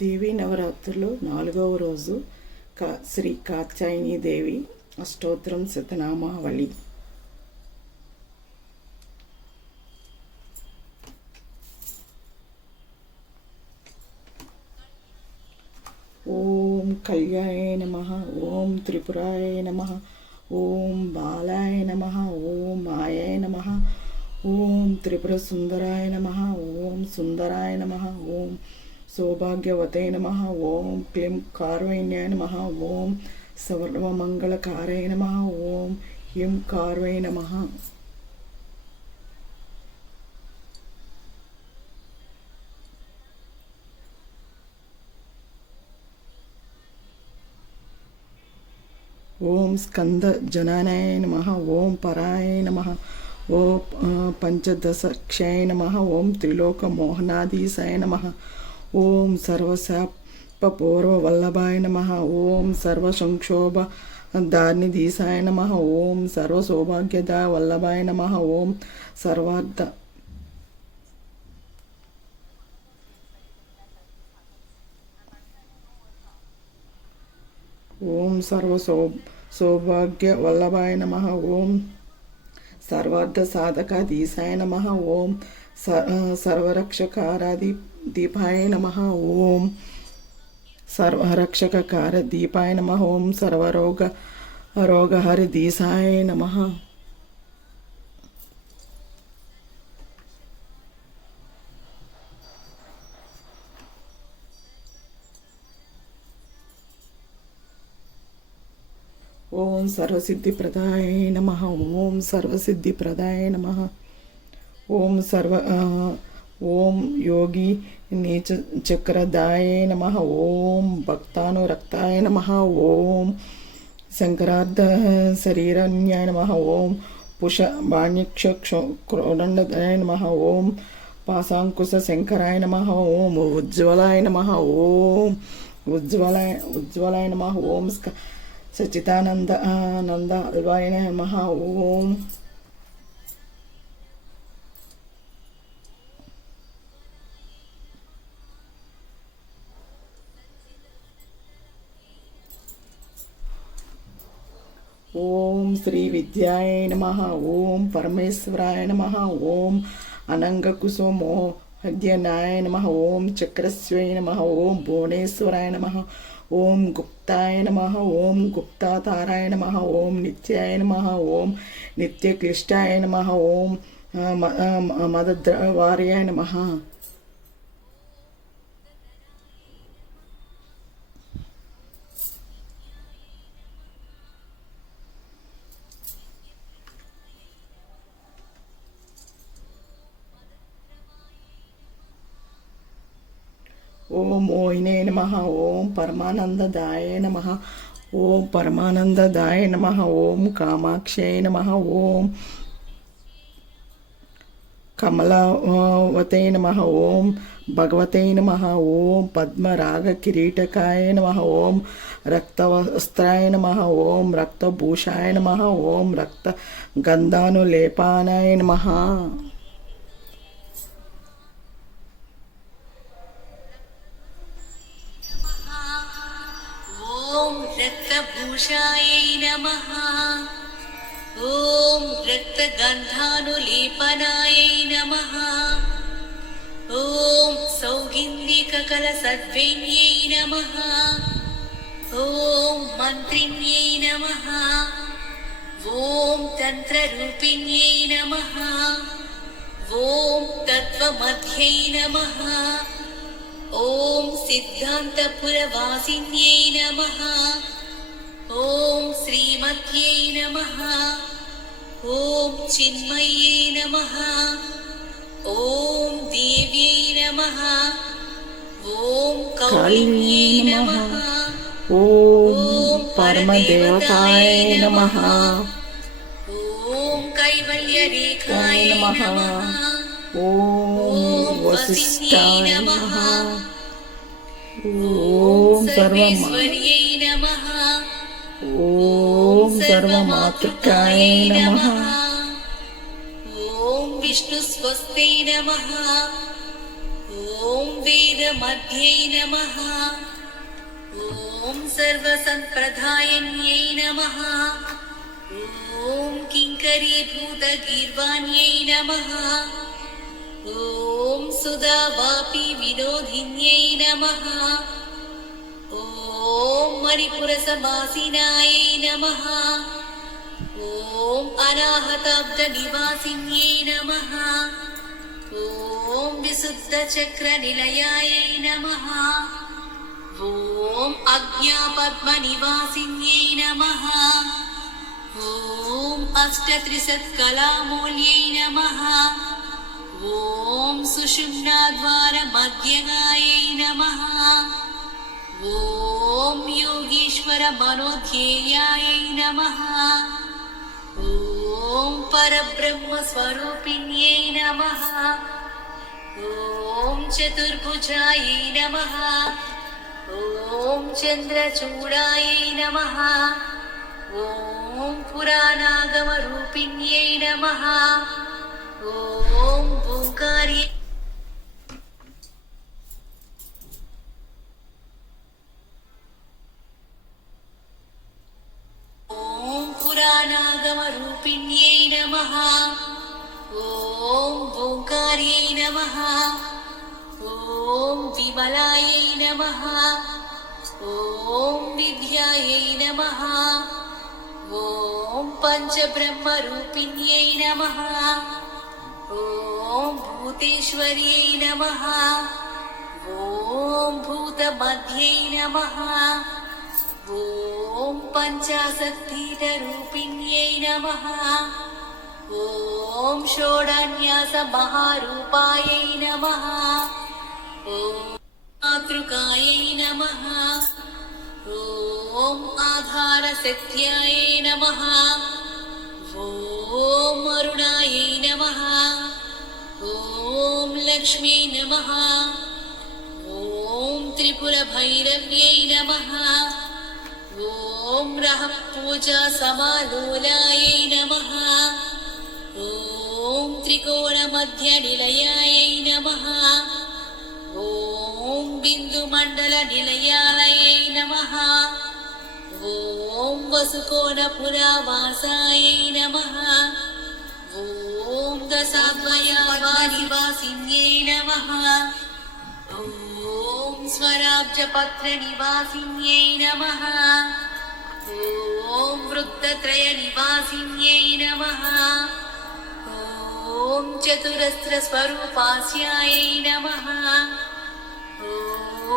దేవీ నవరాత్రులు 4వ రోజు శ్రీ కాత్యాయని దేవి అష్టోత్తరం శతనామావళి. ఓం కళ్యాయ నమః, ఓం త్రిపురాయ నమః, ఓం బాలాయ నమః, ఓం మాయాయ నమః, ఓం త్రిపుర సుందరాయ నమః, ఓం సుందరాయ నమః, ఓం సౌభాగ్యవతే నమః, ఓం క్లీం కార్వైన్యాయ నమః, ఓం సర్వమంగళకారాయ నమః, ఓం హ్రీం కార్వై నమః. ఓం స్కంద జనానాయ నమః, ఓం పరాయ నమః, ఓం పంచదశక్షాయ నమః, ఓం త్రిలోక మోహనాధీశాయ నమః, ఓం సర్వశాపపూర్వవల్లభాయ నమః, ఓం సర్వసంక్షోభ దారిణీధీశాయ నమః, ఓం సర్వసౌభాగ్యదా వల్లభాయ నమః, ఓం సర్వార్థ ఓం సౌభాగ్య వల్లభాయ నమః, ఓం సర్వార్థ సాధకాధీశాయ నమః, ఓం సర్వరక్షకారాదీపాయ నమః, ఓం సర్వరక్షకకార దీపాయ నమః, ఓం రోగహరిధీశాయ నమః. ఓం సర్వసిద్ధిప్రదాయ నమః, ఓం సర్వసిద్ధిప్రదాయ నమః, ఓం యోగి నీచక్రదాయ నమః, ఓం భక్తానురక్తాయ నమః, ఓం శంకరార్ధ శరీరన్యాయ నమః, ఓం పుష బాణ్యక్షక్రోడండాయ నమః, ఓం పాశాంకుశ శంకరాయ నమః, ఓం ఉజ్వలాయ నమః, ఓం ఉజ్వలాయ నమః, ఓం సచిదానంద అల్వాయ నమః, ఓం ఓం శ్రీ విద్యాయ నమః, ఓం పరమేశ్వరాయ నమః, ఓం అనంగకుసుమో హద్యనాయ నమః, ఓం చక్రస్వై నమః, ఓం భువనేశ్వరాయ నమః, ఓం గుప్తాయ నమః, ఓం గుప్తాతారాయ నమః, ఓం నిత్యాయ నమః, ఓం నిత్యక్లిష్టాయ నమః, ఓం మదద్వార్యాయ నమః. ఓం మోహినే నమః, ఓం పరమానందదాయ నమః, ఓం పరమానందదాయ నమః, ఓం కామాక్షాయ నమః, ఓం కమలావతే నమః, ఓం భగవతే నమః, ఓం పద్మరాగ కిరీటకాయ నమః, ఓం రక్తవస్త్రాయ నమః, ఓం రక్తభూషాయ నమః, ఓం రక్త గంధానులేపానాయ నమః. रक्तभूषायै नमः, ॐ रक्तगन्धानुलेपनायै नमः, ॐ सौगिन्धिककलसद्वेन्यै नमः, ॐ मन्त्रिण्यै नमः, ॐ तन्त्ररूपिण्यै नमः, ॐ तत्त्वमध्यै नमः, ॐ सिद्धान्तपुरवासिन्यै नमः, ॐ श्रीमत्यै नमः, ॐ चिन्मयै नमः, ॐ देव्यै नमः, ॐ कौलिन्यै नमः, ॐ परमदेवताय नमः, ॐ कैवल्यरेखाय नमः, ॐ वसिष्ठाय नमः, ॐ सर्वेश्वर्यै नमः, ॐ सर्वमातृकाय नमः, ॐ विष्णुस्वस्ते नमः, ॐ वेदमध्यै नमः ॐ सर्वसम्प्रदायन्यै नमः ॐ किङ्करीभूतगीर्वाण्यै नमः ॐ सुधावापि विनोदिन्यै नमः ॐ मणिपुरसमासीनायै नमः ॐ अनाहताब्दनिवासिन्यै नमः ॐ विशुद्धचक्रनिलयायै नमः ॐ अज्ञापद्मनिवासिन्यै नमः ॐ अष्टत्रिशत्कलामूल्यै नमः ॐ सुषुम्नाद्वारमध्यगायै नमः ॐ योगीश्वरमनोध्येयायै नमः ॐ परब्रह्मस्वरूपिण्यै नमः ॐ चतुर्भुजायै नमः ॐ चन्द्रचूडायै नमः ॐ पुराणागमरूपिण्यै नमः ॐ ओङ्कार्यै ॐ पुराणागमरूपिण्यै नमः ॐ ओङ्कार्यै नमः ॐ विमलायै नमः ॐ विद्यायै नमः ॐ पञ्चब्रह्मरूपिण्यै नमः ॐ भूतेश्वर्यै नमः ॐ भूतमध्यै नमः ॐ पञ्चाशत्पीठरूपिण्यै नमः ॐ षोडन्यासमहारूपायै नमः ॐ मातृकायै नमः ॐ आधारशक्त्यायै नमः ॐ अरुणायै नमः ॐ लक्ष्मी नमः ॐ त्रिपुरभैरव्यै नमः ॐ रहः पूजा समालोलायै नमः ॐ त्रिकोणमध्यनिलयायै नमः ॐ बिन्दुमण्डलनिलयायै नमः ॐ वसुकोणपुरावासायै नमः ॐ दशाद्वयावानिवासिन्यै नमः ॐ स्वराब्जपत्रनिवासिन्यै नमः ॐ वृत्तत्रयनिवासिन्यै नमः ॐ चतुरस्रस्वरूपास्यायै नमः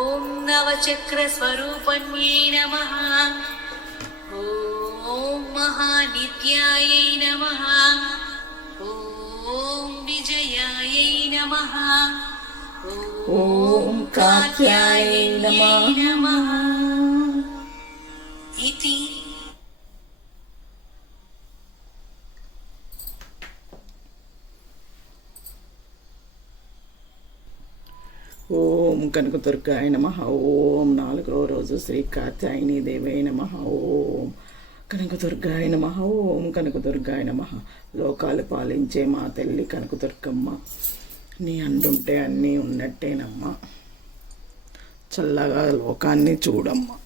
ॐ नवचक्रस्वरूपण्यै नमः ॐ महानित्यायै नमः ॐ विजयायै नमः ॐ कात्यायै नमः इति ఓం కనకదుర్గాయ నమః. ఓం 4వ రోజు శ్రీ కాత్యాయని దేవై నమః. ఓం కనకదుర్గాయ నమః. ఓం కనకదుర్గాయ నమః. లోకాలు పాలించే మా తల్లి కనకదుర్గమ్మ, నీ అండుంటే అన్నీ ఉన్నట్టేనమ్మా. చల్లగా లోకాన్ని చూడమ్మా.